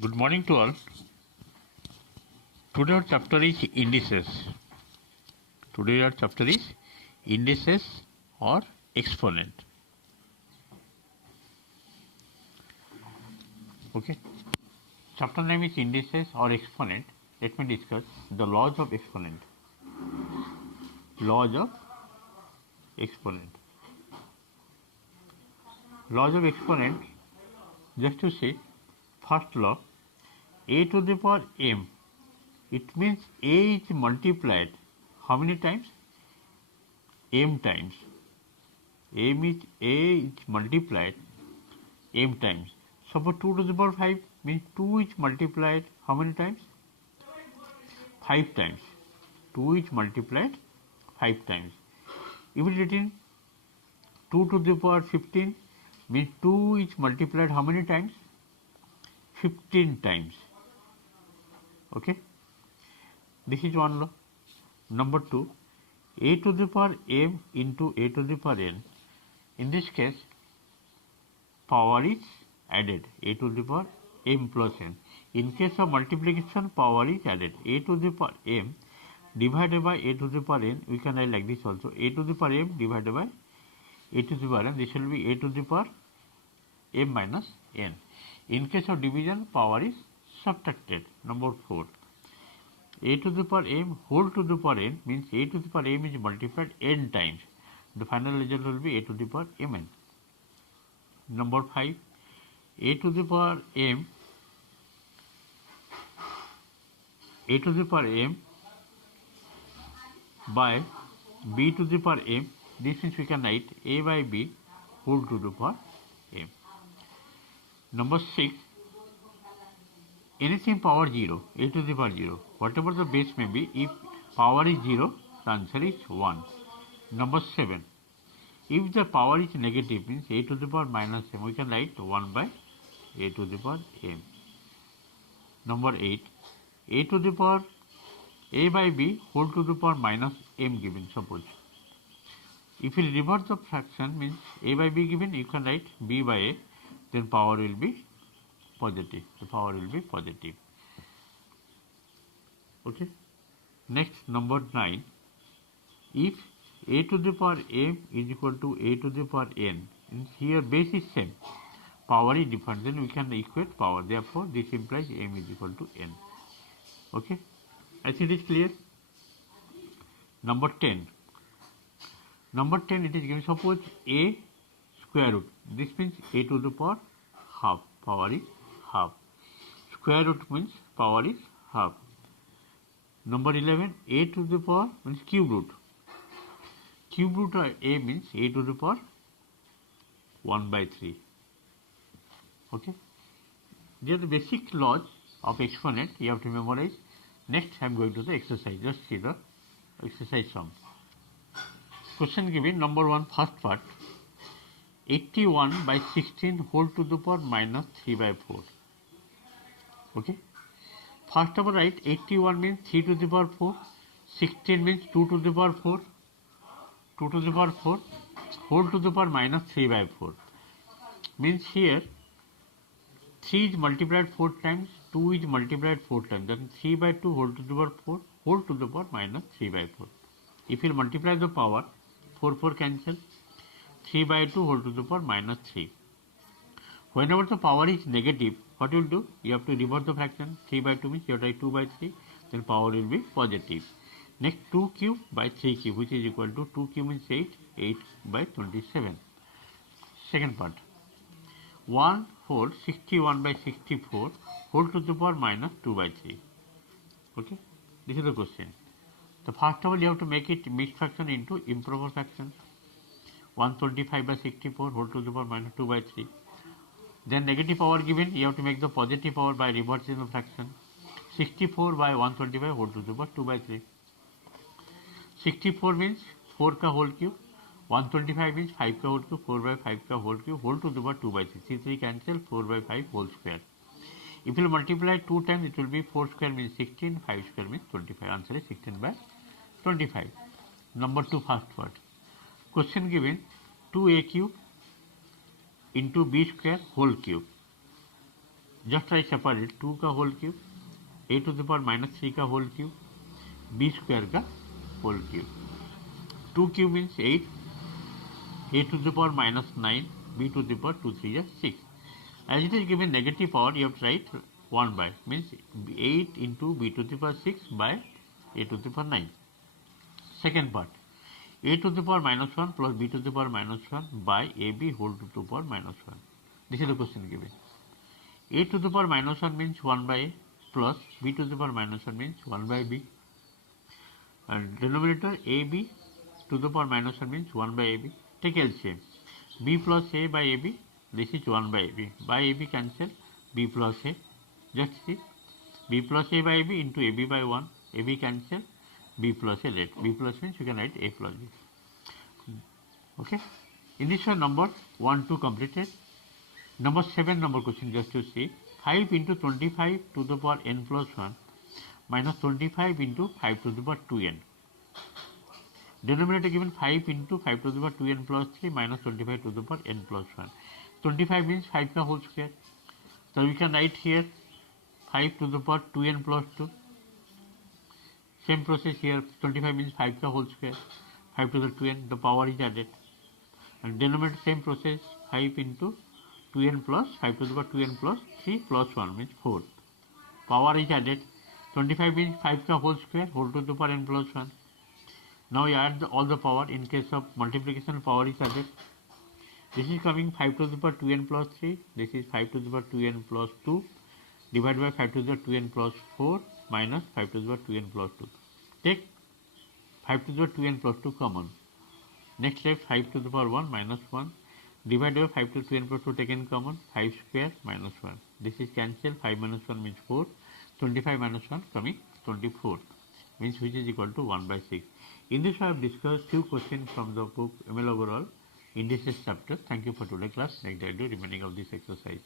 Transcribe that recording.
Good morning to all. Today our chapter is indices. Today our chapter is indices or exponent. Okay. Chapter name is indices or exponent. Let me discuss the laws of exponent. Laws of exponent. Laws of exponent. Just to say, first law, a to the power m. It means a is multiplied how many times? M times. A is multiplied m times. So for 2 to the power 5 means 2 is multiplied how many times? 5 times. 2 is multiplied 5 times. If it is written 2 to the power 15 means 2 is multiplied how many times? 15 times. Okay. This is one law. Number 2, a to the power m into a to the power n. In this case, power is added, a to the power m plus n. In case of multiplication, power is added, a to the power m divided by a to the power n. We can write like this also, a to the power m divided by a to the power n. This will be a to the power m minus n. In case of division, power is subtracted. Number 4. A to the power m whole to the power n means a to the power m is multiplied n times. The final result will be a to the power mn. Number 5. A to the power m by b to the power m. This means we can write a by b whole to the power m. Number 6. Anything power 0, a to the power 0, whatever the base may be, if power is 0, the answer is 1. Number 7. If the power is negative, means a to the power minus m, we can write 1 by a to the power m. Number 8. A to the power a by b whole to the power minus m given, suppose. If you reverse the fraction, means a by b given, you can write b by a, then power will be positive. The power will be positive. Okay. Next, number 9. If a to the power m is equal to a to the power n, and here base is same, power is different, then we can equate power. Therefore, this implies m is equal to n. Okay. I think it is clear. Number 10. Number 10, it is given, suppose a square root. This means a to the power half. Power is half. Square root means power is half. Number 11, a to the power means cube root. Cube root of a means a to the power 1 by 3. Okay. These are the basic laws of exponent you have to memorize. Next, I am going to the exercise. Just see the exercise sum. Question given, number 1, first part. 81 by 16 whole to the power minus 3 by 4. Okay. First of all, write 81 means 3 to the power 4. 16 means 2 to the power 4. 2 to the power 4 whole to the power minus 3 by 4. Means here 3 is multiplied 4 times, 2 is multiplied 4 times. Then 3 by 2 whole to the power 4 whole to the power minus 3 by 4. If you multiply the power, 4 cancel. 3 by 2 whole to the power minus 3. Whenever the power is negative, what you will do? You have to reverse the fraction. 3 by 2 means you have to write 2 by 3. Then power will be positive. Next, 2 cube by 3 cube, which is equal to 2 cube means 8. 8 by 27. Second part. 1 whole 61 by 64 whole to the power minus 2 by 3. Okay. This is the question. So first of all, you have to make it mixed fraction into improper fraction. 125 by 64 whole to the power minus 2 by 3. Then negative power given, you have to make the positive power by reversing the fraction. 64 by 125 whole to the power 2 by 3. 64 means 4 ka whole cube. 125 means 5 ka whole cube. 4 by 5 ka whole cube whole to the power 2 by 3. 3 cancel, 4 by 5 whole square. If you multiply 2 times, it will be 4 square means 16, 5 square means 25. Answer is 16 by 25. Number 2, first part. Question given, 2a cube into b square whole cube. Just I separate 2 का whole cube, a to the power -3 का whole cube, b square का whole cube. 2 cube means 8, a to the power -9, b to the power 2 3 is 6. As it is given negative power, you have to write 1 by, means 8 into b to the power 6 by a to the power 9. Second part, a to the power -1 plus b to the power -1 by ab whole to the power -1. This is the question given. A to the power -1 means 1 by a plus b to the power -1 means 1 by b. And denominator ab to the power -1 means 1 by ab. Take LCM. B plus a by ab, this is 1 by ab. By ab cancel, b plus a. Just see. B plus a by ab into ab by 1. ab cancel, b plus a rate. B plus means you can write a plus b. Okay. In this one, number 1, 2 completed. Number 7 number question, just to see. 5 into 25 to the power n plus 1 minus 25 into 5 to the power 2n. Denominator given 5 into 5 to the power 2n plus 3 minus 25 to the power n plus 1. 25 means 5 ka whole square. So we can write here 5 to the power 2n plus 2. Same process here. 25 means 5 ka whole square. 5 to the 2n, the power is added. And denominator same process, 5 into 2n plus 5 to the power 2n plus 3 plus 1 means 4. Power is added. 25 means 5 ka whole square, whole to the power n plus 1. Now you add all the power. In case of multiplication, power is added. This is coming 5 to the power 2n plus 3. This is 5 to the power 2n plus 2 divided by 5 to the power 2n plus 4 minus 5 to the power 2n plus 2. Take 5 to the power 2n plus 2 common. Next step, 5 to the power 1 minus 1 divided by 5 to the 2n plus 2 taken common, 5 square minus 1. This is cancelled. 5 minus 1 means 4. 25 minus 1 coming 24, means which is equal to 1 by 6. In this I have discussed few questions from the book ML Overall Indices chapter. Thank you for today's class. Next I do remaining of this exercise.